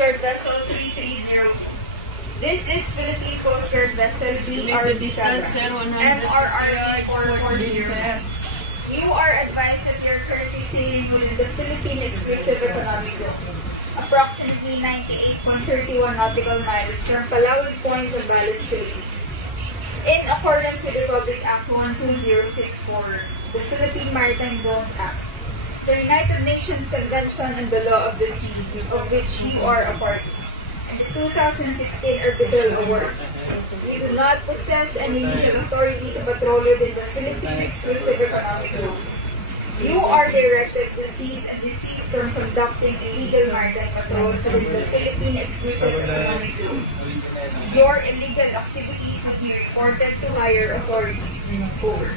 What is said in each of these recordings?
Guard Vessel 330. This is Philippine Coast Guard Vessel BR7, MRR 440. You are advised that you're currently sailing within the Philippine Exclusive Economic Zone, approximately 98.31 nautical miles from Calauig Point, Zambales, Philippines. In accordance with Republic Act 12064, the Philippine Maritime Zones Act, the United Nations Convention on the Law of the Sea, of which you are a party, and the 2016 Arbitral Award. We do not possess any legal authority to patrol within the Philippine Exclusive Economic Zone. You are directed to cease and desist from conducting illegal maritime patrols within the Philippine Exclusive Economic Zone. Your illegal activities will be reported to higher authorities. Over.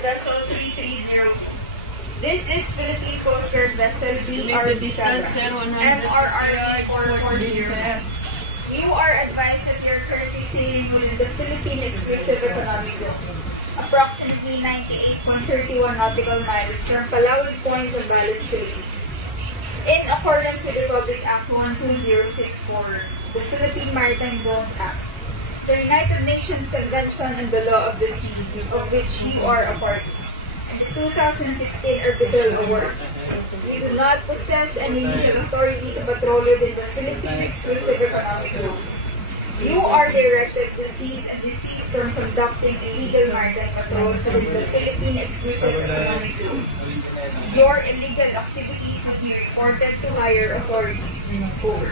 Vessel 330. This is Philippine Coast Guard Vessel BR7, MRR 440. You are advised that you're currently sailing within the Philippine Exclusive Economic Zone, approximately 98.31 nautical miles from Calauig Point, Zambales, Philippines. In accordance with Republic Act 12064, the Philippine Maritime Zones Act, the United Nations Convention on the Law of the Sea, of which you are a party, and the 2016 Arbitral Award. We do not possess any legal authority to patrol within the Philippine Exclusive Economic Zone. You are directed to cease and desist from conducting illegal maritime patrols within the Philippine Exclusive Economic Zone. Your illegal activities will be reported to higher authorities. Over.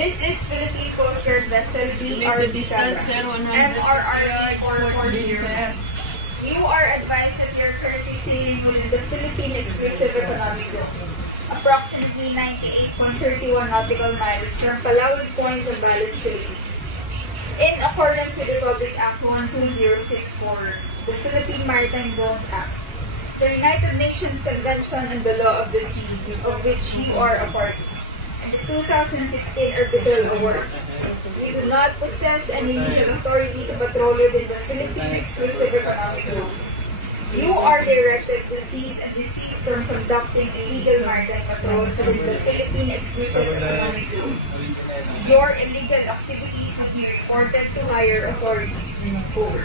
This is Philippine Coast Guard vessel BR7 MRR 440. You are advised that you're currently sailing within the Philippine Exclusive Economic Zone, approximately 98.31 nautical miles from Calauag Point of Ballast, Philippines. In accordance with Republic Act 12064, the Philippine Maritime Zones Act, the United Nations Convention on the Law of the Sea, of which you are a party, and the 2016 Orbital Award. We do not possess any legal authority to patrol within the Philippine Exclusive Economic Zone. You are directed to cease and desist from conducting illegal maritime patrols within the Philippine Exclusive Economic Zone. Your illegal activities will be reported to higher authorities. Over.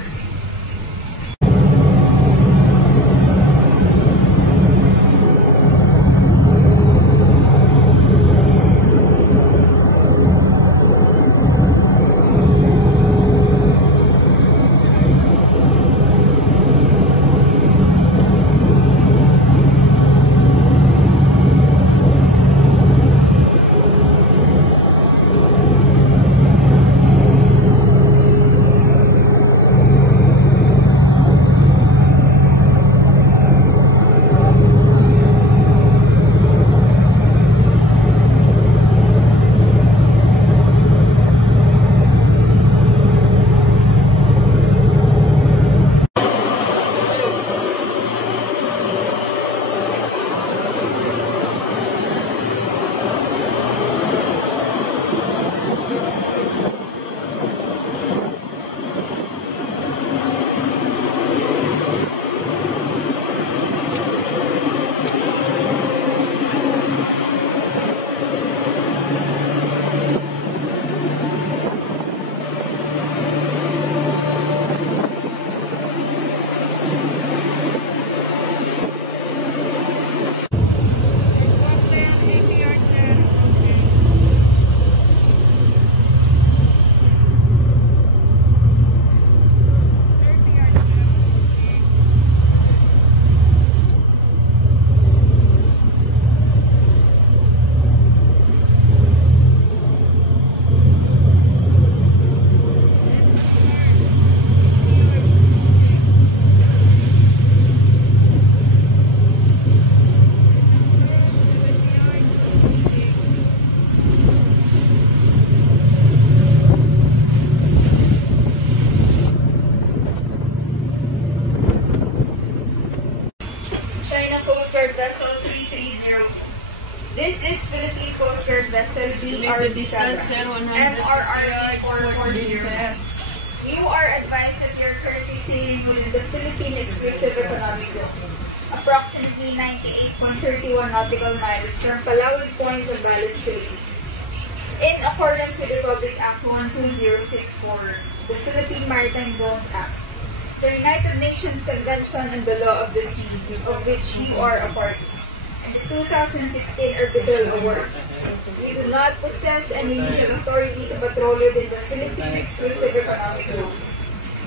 Vessel 330. This is Philippine Coast Guard vessel BR7 MRR 440. You are advised that you're currently sailing within the Philippine Exclusive Economic Zone, approximately 98.31 nautical miles from Calauag Point of Ballast, Philippines. In accordance with Republic Act 12064, the Philippine Maritime Zones Act, the United Nations Convention on the Law of the Sea, of which you are a party, and the 2016 Orbital Award. We do not possess any legal authority to patrol within the Philippine Exclusive Economic Zone.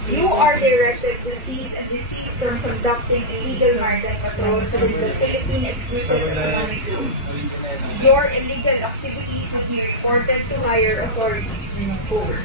You are directed to cease and desist from conducting illegal maritime patrols within the Philippine Exclusive Economic Zone. Your illegal activities will be reported to higher authorities. Over.